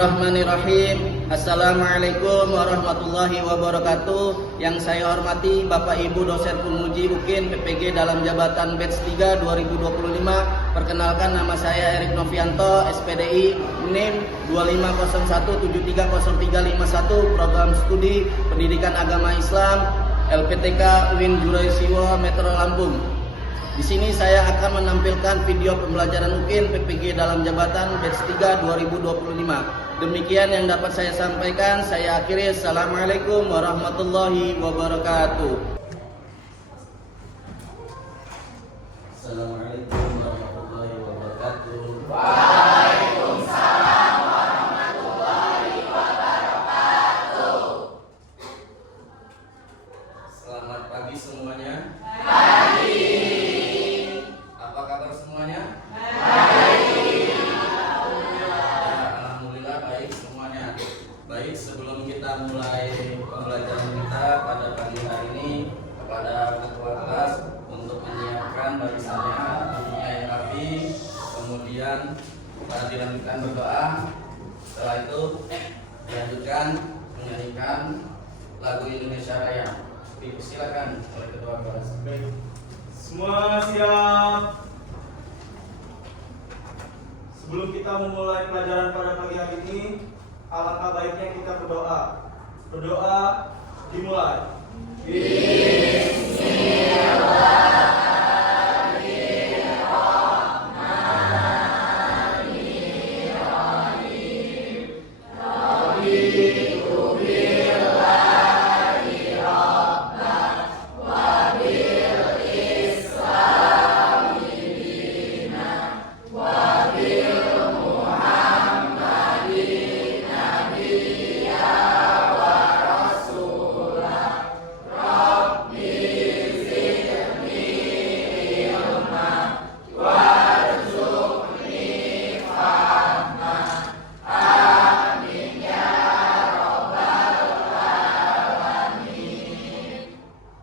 Bismillahirrahmanirrahim. Assalamualaikum warahmatullahi wabarakatuh. Yang saya hormati Bapak Ibu dosen pemuji UKIN PPG dalam jabatan batch 3 2025. Perkenalkan, nama saya Erik Novianto, SPDI NIM 2501730351, program studi Pendidikan Agama Islam LPTK UIN Juraisiwo Metro Lampung. Di sini saya akan menampilkan video pembelajaran UKIN PPG dalam jabatan batch 3 2025. Demikian yang dapat saya sampaikan. Saya akhiri. Assalamualaikum warahmatullahi wabarakatuh. Assalamualaikum warahmatullahi wabarakatuh. Waalaikumsalam warahmatullahi wabarakatuh. Selamat pagi semuanya. Apa kabar semuanya? Alhamdulillah baik semuanya. Baik, sebelum kita mulai pembelajaran kita pada pagi hari ini, kepada ketua kelas untuk menyiapkan barisannya bunyinya yang rapi, kemudian dilanjutkan berdoa. Setelah itu dilanjutkan menyanyikan lagu Indonesia Raya. Silakan oleh ketua kelas. Baik. Semua siap. Sebelum kita memulai pelajaran pada pagi hari ini, alangkah baiknya kita berdoa. Berdoa dimulai.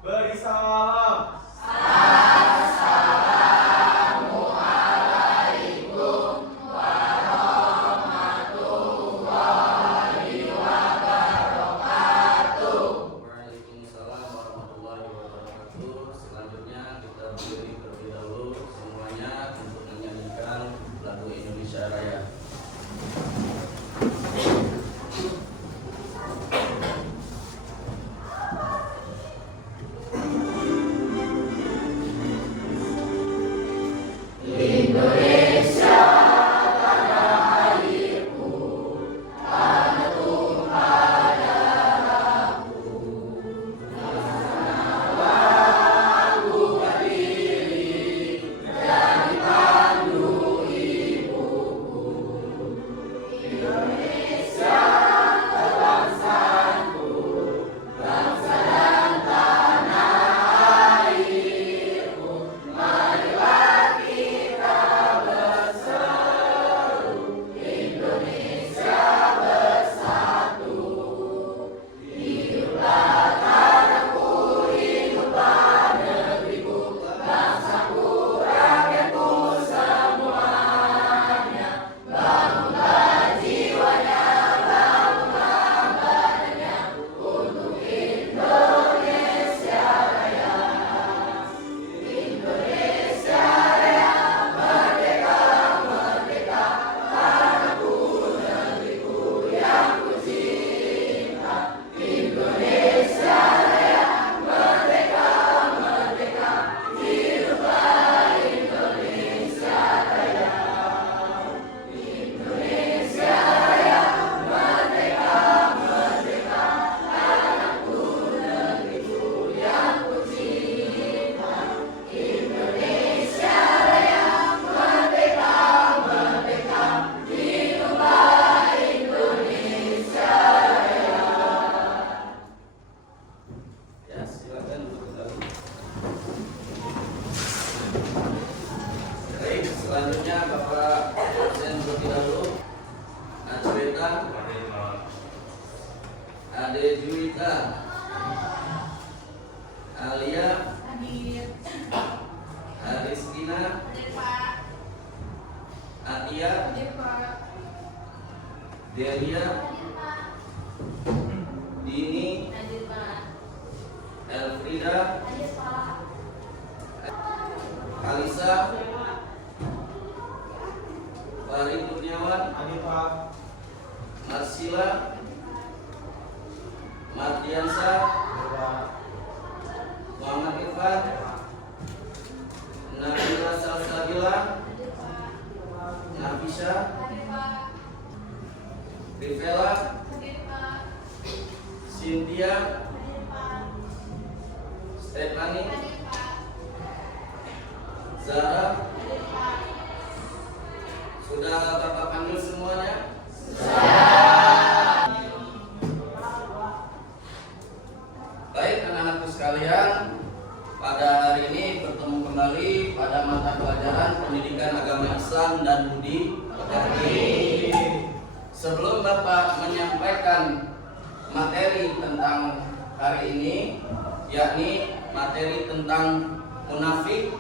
Beri salam. Waalaikumsalam warahmatullahi wabarakatuh. Selanjutnya kita berdiri terlebih dahulu semuanya untuk menyanyikan lagu Indonesia Raya. Ya, silakan untuk lagu. Baik, selanjutnya Bapak dosen terlebih dahulu. Najweta, Ade Juwita, Alia, Aristina, Atia, Delia, Dini, Elfrida, Kalisa, Fahri Kurniawan, Hadir Pak. Marsila, Mardiansa, Muhammad Irfan, Nabila Salsabila, Nafisa, Rivela, Cynthia, Stephanie, Zara. Sudah Bapak panggil semuanya? Baik anak-anakku sekalian, pada hari ini bertemu kembali pada mata pelajaran Pendidikan Agama Islam dan Budi Pekerti. Sebelum Bapak menyampaikan materi tentang hari ini, yakni materi tentang munafik,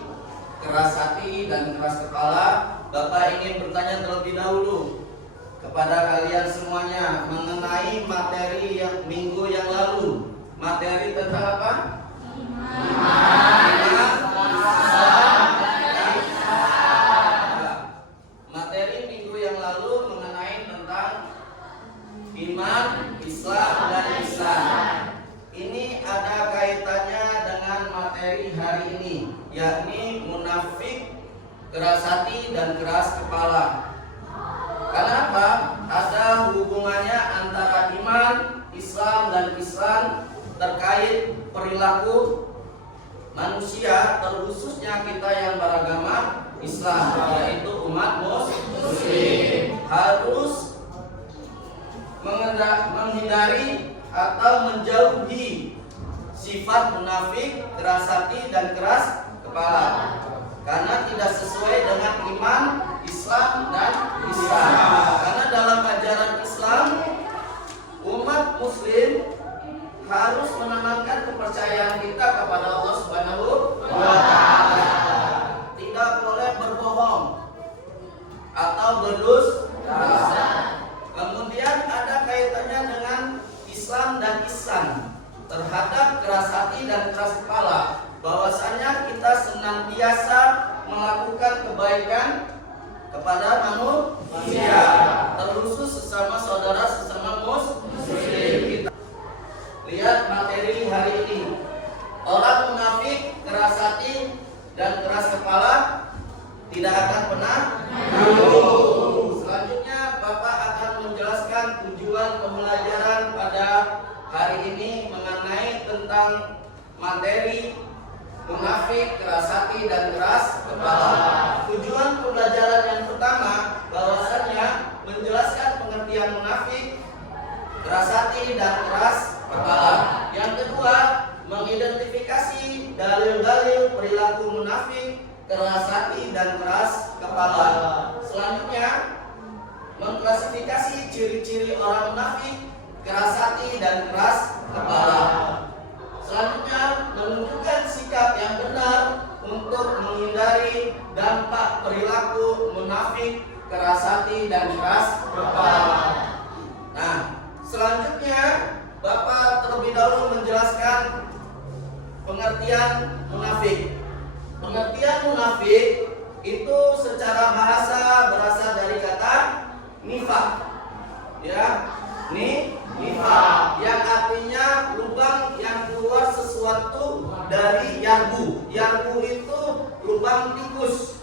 keras hati dan keras kepala, Bapak ingin bertanya terlebih dahulu kepada kalian semuanya mengenai materi yang minggu yang lalu. Materi tentang apa? Materi minggu yang lalu mengenai tentang iman, Islam, dan ihsan. Ini ada kaitannya dengan materi hari ini, yakni munafik, keras hati, dan keras kepala. Kenapa? Ada hubungannya antara iman, Islam, dan ihsan terkait perilaku manusia, terkhususnya kita yang beragama Islam, yaitu umat Muslim, harus menghindari atau menjauhi sifat munafik, keras hati, dan keras kepala, karena tidak sesuai dengan iman, Islam, dan ihsan. Karena dalam ajaran Islam, umat Muslim harus menanamkan kepercayaan kita kepada Allah Subhanahu wa Ta'ala. Tidak boleh berbohong atau berdusta. Kemudian ada kaitannya dengan Islam dan ihsan terhadap keras hati dan keras kepala, bahwasanya kita senantiasa melakukan kebaikan kepada manusia, terkhusus sesama saudara, sesama muslim. Lihat materi hari ini. Orang munafik, keras hati, dan keras kepala tidak akan pernah luluh. Selanjutnya Bapak akan menjelaskan tujuan pembelajaran pada hari ini mengenai tentang materi munafik, keras hati, dan keras kepala. Tujuan pembelajaran yang pertama bahwasannya menjelaskan pengertian munafik, keras hati, dan keras kepala. Yang kedua, mengidentifikasi dalil-dalil perilaku munafik, keras hati, dan keras kepala. Selanjutnya, mengklasifikasi ciri-ciri orang munafik, keras hati, dan keras kepala. Selanjutnya, menunjukkan sikap yang benar untuk menghindari dampak perilaku munafik, keras hati, dan keras kepala. Nah, selanjutnya Bapak terlebih dahulu menjelaskan pengertian munafik. Pengertian munafik itu secara bahasa berasal dari kata nifaq. Ya, nifaq yang artinya lubang yang keluar sesuatu dari yarbu. Yarbu itu lubang tikus.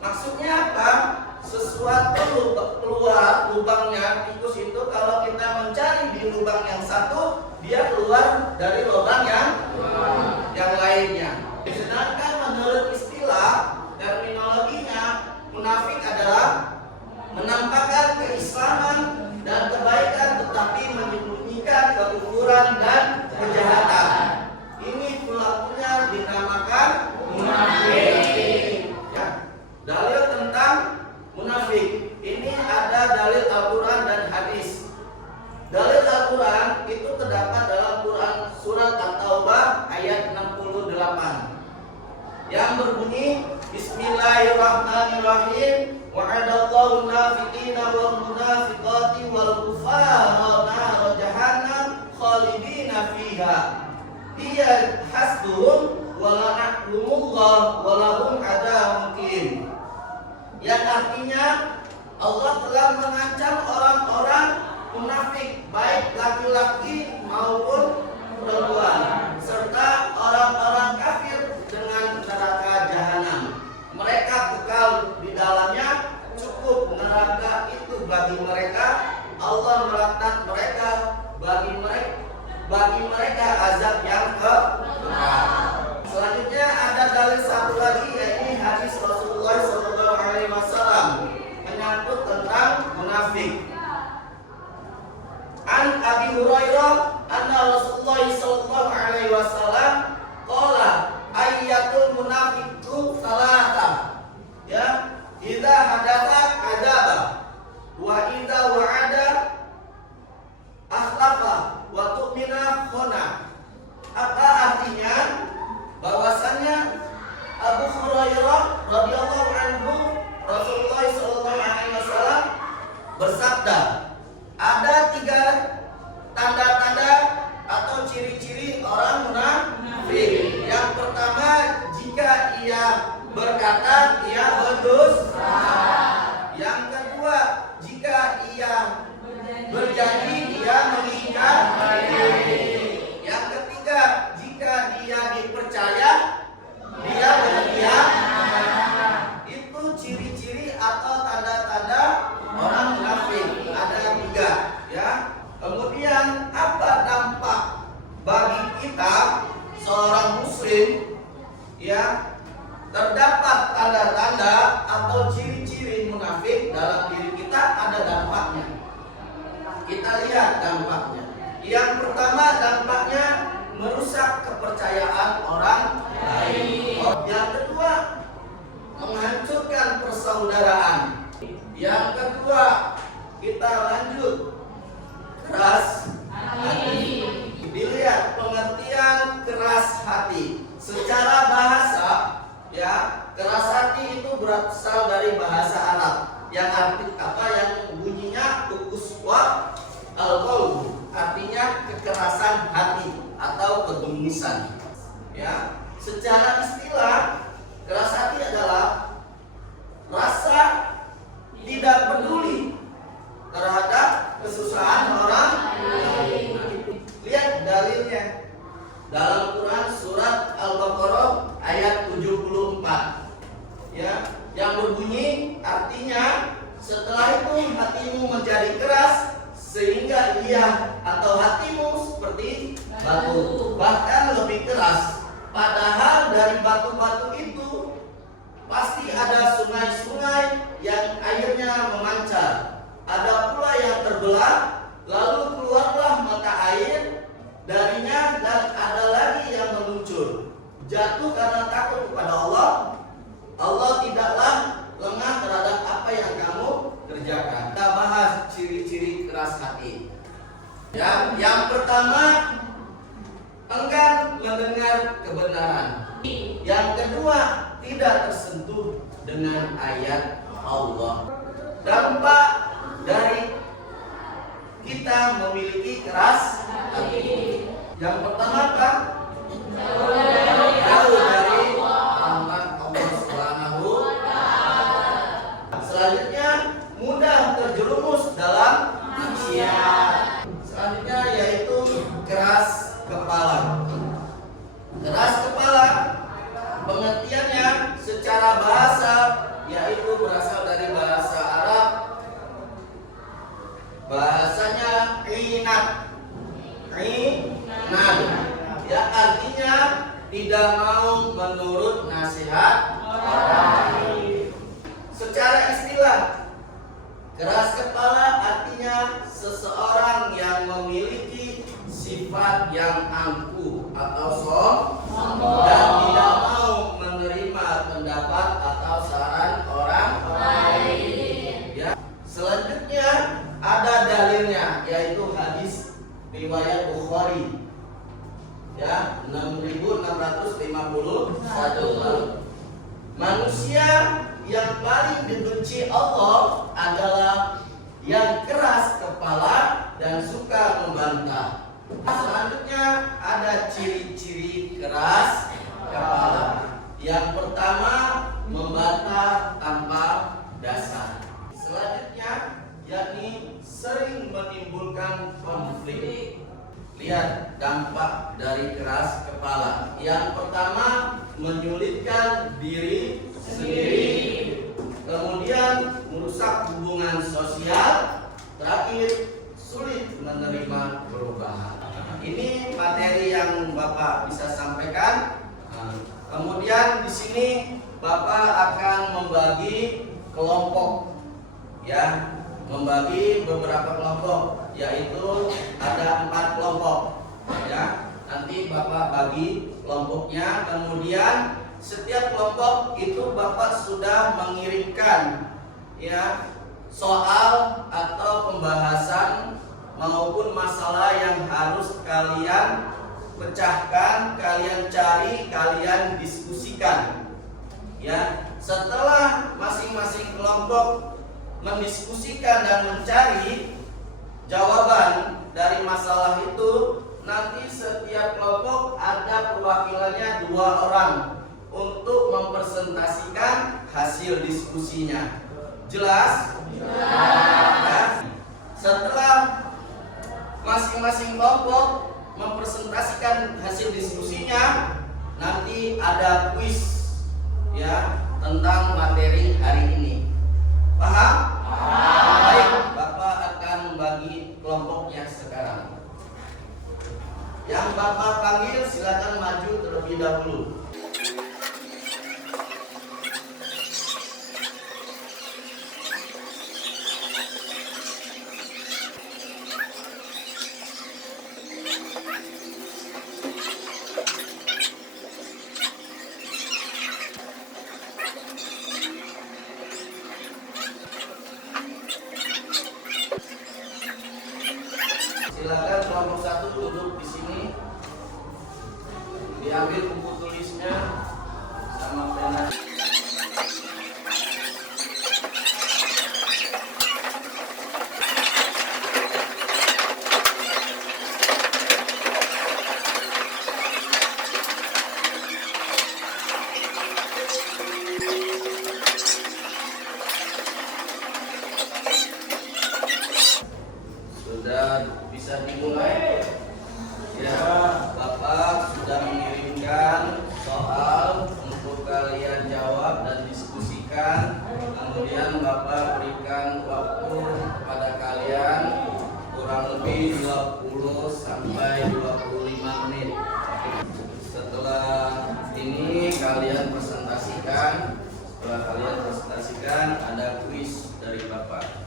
Maksudnya apa? Sesuatu keluar lubangnya tikus itu, kalau kita mencari di lubang yang satu, dia keluar dari lubang yang lainnya. Sedangkan menurut istilah terminologinya, munafik adalah menampakkan keislaman dan kebaikan tetapi menyembunyikan kekufuran dan kejahatan. Ini pelakunya dinamakan munafik. Ya. Dalil tentang munafik ini ada dalil Al-Quran dan hadis. Dalil Al-Quran itu terdapat dalam Quran surat At-Taubah Allah melaknat mereka, bagi mereka azab yang kekal. Selanjutnya ada dalil satu lagi, yaitu hadis Rasulullah SAW menyangkut tentang munafik. An Abi Hurairah anna Rasulullah SAW qala ayyatul munafiqu salata, ya, idza hadatsa kadzaba wa idza wa'ada akhlafa wa tu'mina khana. Apa artinya? Bahwasannya Abu Hurairah radhiyallahu anhu, Rasulullah SAW bersabda, ada 3 tanda-tanda atau ciri-ciri orang munafik. Yang pertama, jika ia berkata ia berdusta. Yang kedua, jika ia berjanji ia mengingkari. Yang ketiga, jika dia dipercaya dia berkhianat. Itu ciri-ciri atau tanda-tanda orang munafik. Ada 3, ya. Kemudian apa dampak bagi kita seorang muslim, ya, terdapat tanda-tanda atau ciri-ciri munafik dalam diri kita? Ada dampaknya. Kita lihat dampaknya. Yang pertama, dampaknya merusak kepercayaan orang lain. Yang kedua, menghancurkan persaudaraan. Yang kedua, kita lanjut, keras hati. Dilihat pengertian keras hati secara bahasa, ya. Keras hati itu berasal dari bahasa Arab yang yang bunyinya ukuswa al-qalb, artinya kekerasan hati atau kegengisan, ya. Secara istilah, keras hati adalah rasa tidak peduli terhadap kesusahan orang lain. Lihat dalilnya dalam Quran surat Al-Baqarah ayat 74, ya, yang berbunyi artinya, setelah itu hatimu menjadi keras sehingga ia atau hatimu seperti batu, bahkan lebih keras. Padahal dari batu-batu itu pasti ada sungai-sungai yang airnya memancar. Ada pula yang terbelah, lalu keluarlah mata air darinya, dan ada lagi yang meluncur. Jatuh karena takut kepada Allah. Allah tidaklah lengah terhadap apa yang kamu kerjakan. Kita bahas ciri-ciri keras hati. Ya, yang pertama, enggan mendengar kebenaran. Yang kedua, tidak tersentuh dengan ayat Allah. Dampak dari kita memiliki keras hati. Yang pertama apa? Jauh dari rahmat Allah Subhanahu wa Ta'ala. Selanjutnya, mudah terjerumus dalam maksiat. Selanjutnya yaitu keras kepala. Keras kepala pengertiannya secara bahasa yaitu berasal dari bahasa Arab. Bahasanya inat, ya, artinya tidak mau menurut nasihat orang lain. Secara istilah, keras kepala artinya seseorang yang memiliki sifat yang angkuh atau sombong dan tidak mau menerima pendapat atau saran orang lain. Ya. Selanjutnya ada dalilnya, yaitu hadis riwayat Bukhari, ya, 6651. Manusia yang paling dibenci Allah adalah yang keras kepala dan suka membantah. Selanjutnya ada ciri-ciri keras kepala. Yang pertama, membantah tanpa dasar. Selanjutnya yakni sering menimbulkan konflik. Lihat dampak dari keras kepala. Yang pertama, menyulitkan diri sendiri. Kemudian merusak hubungan sosial. Terakhir, perubahan. Ini materi yang Bapak bisa sampaikan. Kemudian di sini Bapak akan membagi kelompok, ya, membagi beberapa kelompok, yaitu ada 4 kelompok, ya. Nanti Bapak bagi kelompoknya, kemudian setiap kelompok itu Bapak sudah mengirimkan, ya, soal atau pembahasan maupun masalah yang harus kalian pecahkan, kalian cari, kalian diskusikan. Ya, setelah masing-masing kelompok mendiskusikan dan mencari jawaban dari masalah itu, nanti setiap kelompok ada perwakilannya 2 orang untuk mempresentasikan hasil diskusinya. Jelas? Ya. Setelah masing-masing kelompok mempresentasikan hasil diskusinya, nanti ada kuis, ya, tentang materi hari ini. Paham? Baik, Bapak akan membagi kelompoknya sekarang. Yang Bapak panggil silakan maju terlebih dahulu. Silakan kelompok 1 duduk di sini. Diambil buku tulisnya sama pena. Sudah bisa dimulai. Ya, Bapak sudah mengirimkan soal untuk kalian jawab dan diskusikan. Kemudian Bapak berikan waktu kepada kalian kurang lebih 20 sampai 25 menit. Setelah ini kalian presentasikan. Setelah kalian presentasikan, ada kuis dari Bapak.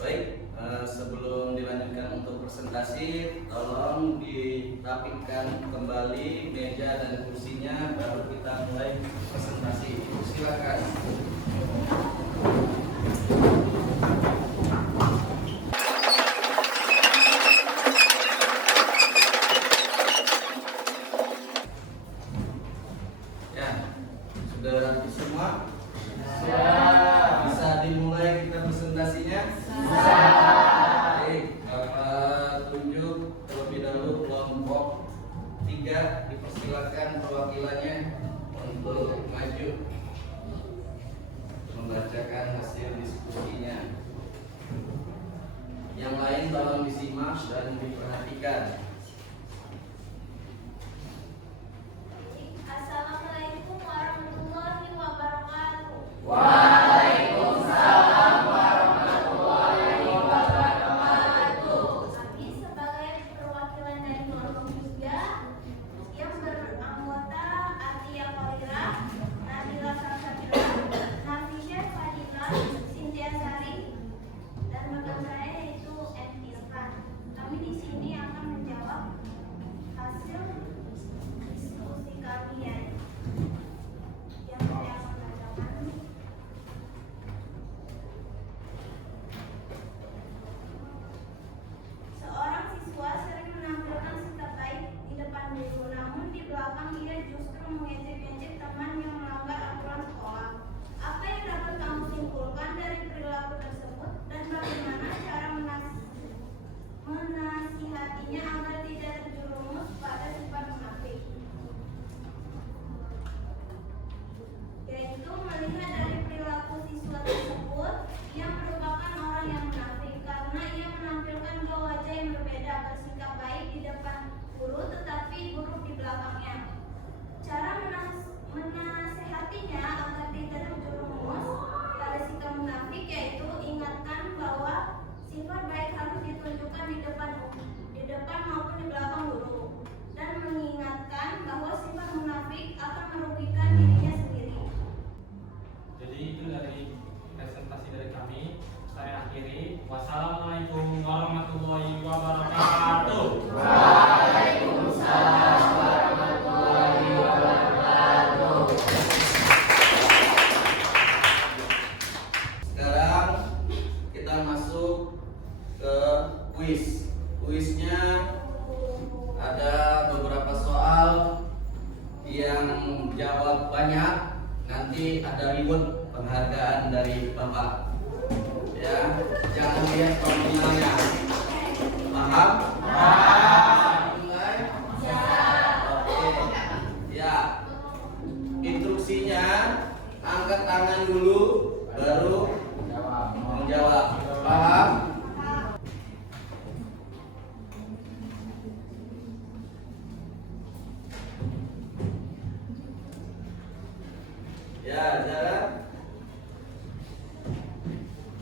Baik, sebelum dilanjutkan untuk presentasi, tolong dirapihkan kembali meja dan kursinya, baru kita mulai presentasi. Silakan. Ya, sudah rapi semua? Bisa dimulai kita presentasinya? Baik, Bapak tunjuk terlebih dahulu kelompok 3, dipersilakan perwakilannya untuk maju membacakan hasil diskusinya. Yang lain tolong disimak dan diperhatikan. Assalamualaikum warahmatullahi wabarakatuh. Waalaikumsalam menjawab banyak, nanti ada reward penghargaan dari Bapak. Ya, jangan lihat nominalnya. Paham? Mulai? Oke. Ya. Instruksinya angkat tangan dulu, baru menjawab. Paham? Ya,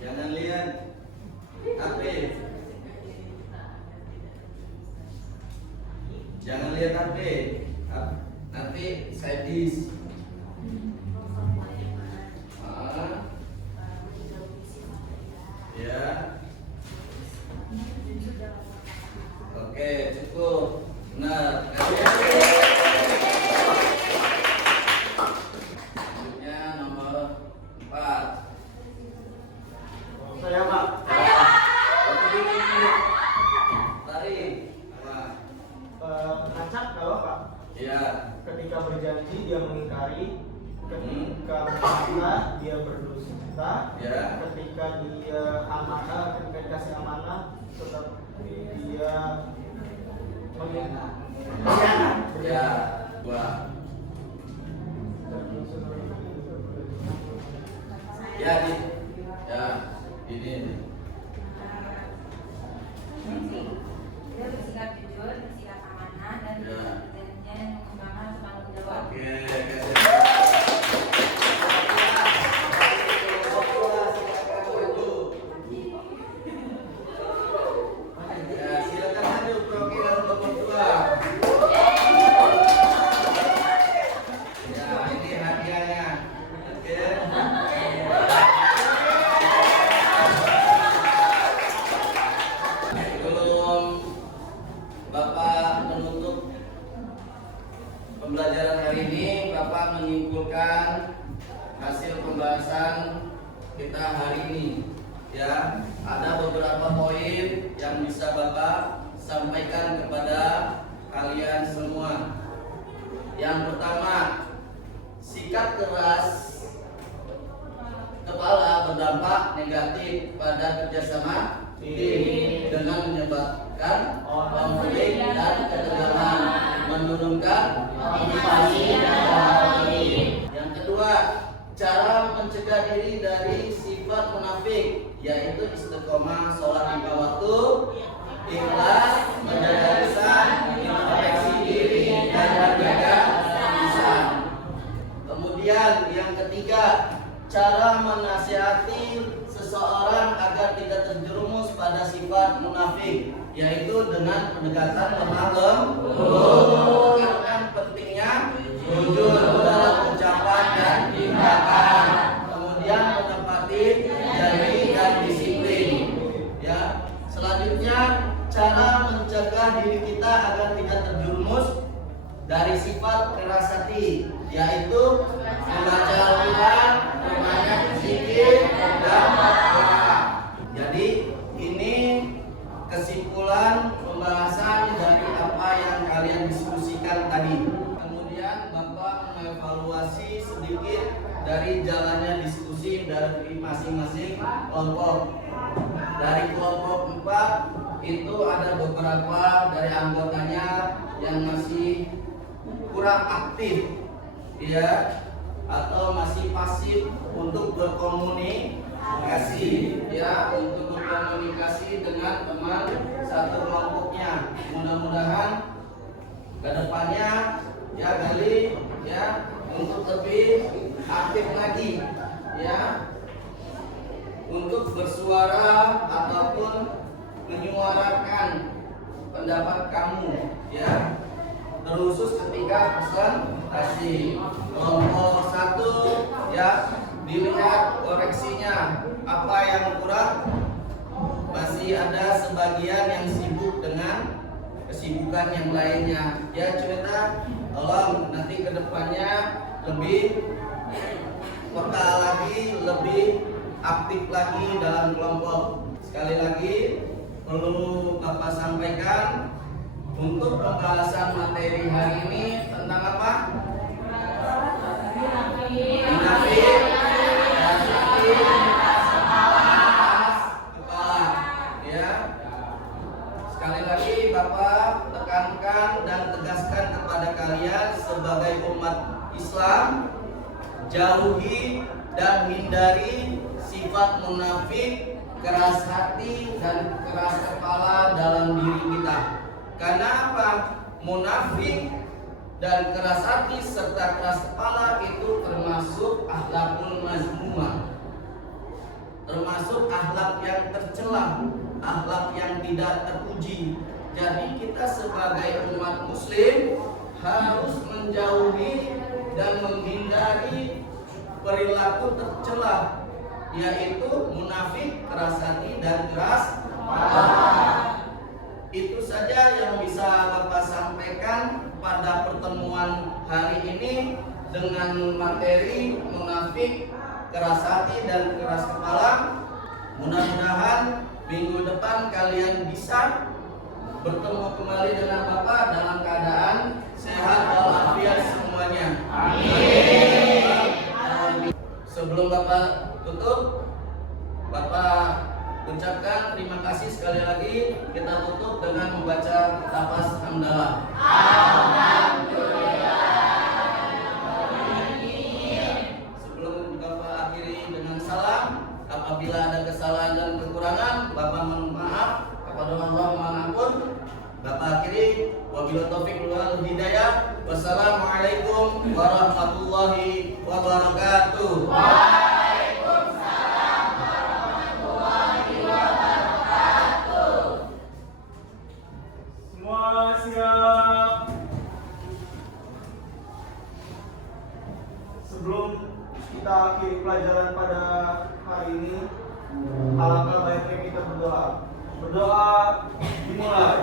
jangan lihat HP. Jangan lihat HP. Nanti saya dis. Ya. Oke, cukup. Benar. Selanjutnya nomor 4. Saya Pak. Lari. Acak kalau Pak. Ya. Ketika berjanji dia mengingkari, ketika berkata dia berdusta, Ya. ketika dia amanah, ketika dikasih amanah, tetapi dia mengkhianat. Ya. 2. Ya, ini. Dia bersikap jujur, bersikap amanah, dan berjanjian mengembangkan tanggung jawab. Oke, ya, silakan maju Proki dan nomor 2. Ya, ini hadiahnya. Oke. Sebelum Bapak menutup pembelajaran hari ini, Bapak menyimpulkan hasil pembahasan kita hari ini. Ya, ada beberapa poin yang bisa Bapak sampaikan kepada kalian semua. Yang pertama, sikap keras kepala berdampak negatif pada kerjasama tim dengan menyebabkan konflik dan ketegangan, menurunkan motivasi dan harmoni. Yang kedua, cara mencegah diri dari sifat munafik, yaitu istiqomah, sholat 5 waktu, ikhlas, menjaga lisan, introspeksi diri, dan menjaga lisan. Kemudian yang ketiga, cara menasihati seseorang agar tidak terjerumus pada sifat munafik, yaitu dengan pendekatan lemah lembut, menekankan pentingnya jujur dalam ucapan dan tindakan, kemudian menepati janji dan disiplin. Ya, selanjutnya cara mencegah diri kita agar tidak terjerumus dari sifat keras hati, yaitu membaca Al-Quran, membanyak zikir, dan berdoa. Jadi ini kesimpulan pembahasan dari apa yang kalian diskusikan tadi. Kemudian Bapak mengevaluasi sedikit dari jalannya diskusi dari masing-masing kelompok. Dari kelompok 4 itu ada beberapa dari anggotanya yang masih kurang aktif, ya, atau masih pasif untuk berkomunikasi, ya, untuk berkomunikasi dengan teman satu kelompoknya. Mudah-mudahan kedepannya ya Gali, ya, untuk lebih aktif lagi, ya, untuk bersuara ataupun menyuarakan pendapat kamu, ya, terkhusus ketika presentasi. Kelompok 1, ya, dilihat koreksinya apa yang kurang. Masih ada sebagian yang sibuk dengan kesibukan yang lainnya, ya. Cerita tolong nanti kedepannya lebih peka lagi, lebih aktif lagi dalam kelompok. Sekali lagi perlu Bapak sampaikan, untuk pembahasan materi hari ini tentang apa? munafik, keras hati, keras kepala. Ya. Sekali lagi Bapak tekankan dan tegaskan kepada kalian sebagai umat Islam, jauhi dan hindari sifat munafik, keras hati dan keras kepala dalam diri kita. Karena apa? Munafik dan keras hati serta keras kepala itu termasuk akhlakul mazmumah, termasuk akhlak yang tercela, akhlak yang tidak terpuji. Jadi kita sebagai umat muslim harus menjauhi dan menghindari perilaku tercela, yaitu munafik, keras hati dan keras kepala. Itu saja yang bisa Bapak sampaikan pada pertemuan hari ini dengan materi munafik, keras hati dan keras kepala. Mudah-mudahan minggu depan kalian bisa bertemu kembali dengan Bapak dalam keadaan sehat walafiat semuanya. Amin. Sebelum Bapak tutup, Bapak ucapkan terima kasih sekali lagi. Kita tutup dengan membaca lafaz hamdalah. Sebelum Bapak akhiri dengan salam, apabila ada kesalahan dan kekurangan, Bapak mohon maaf kepada Allah manapun. Bapak akhiri wabillahi taufiq wal hidayah. Wassalamualaikum warahmatullahi wabarakatuh. Semua siap. Sebelum kita akhiri pelajaran pada hari ini, alangkah baiknya kita berdoa. Berdoa dimulai.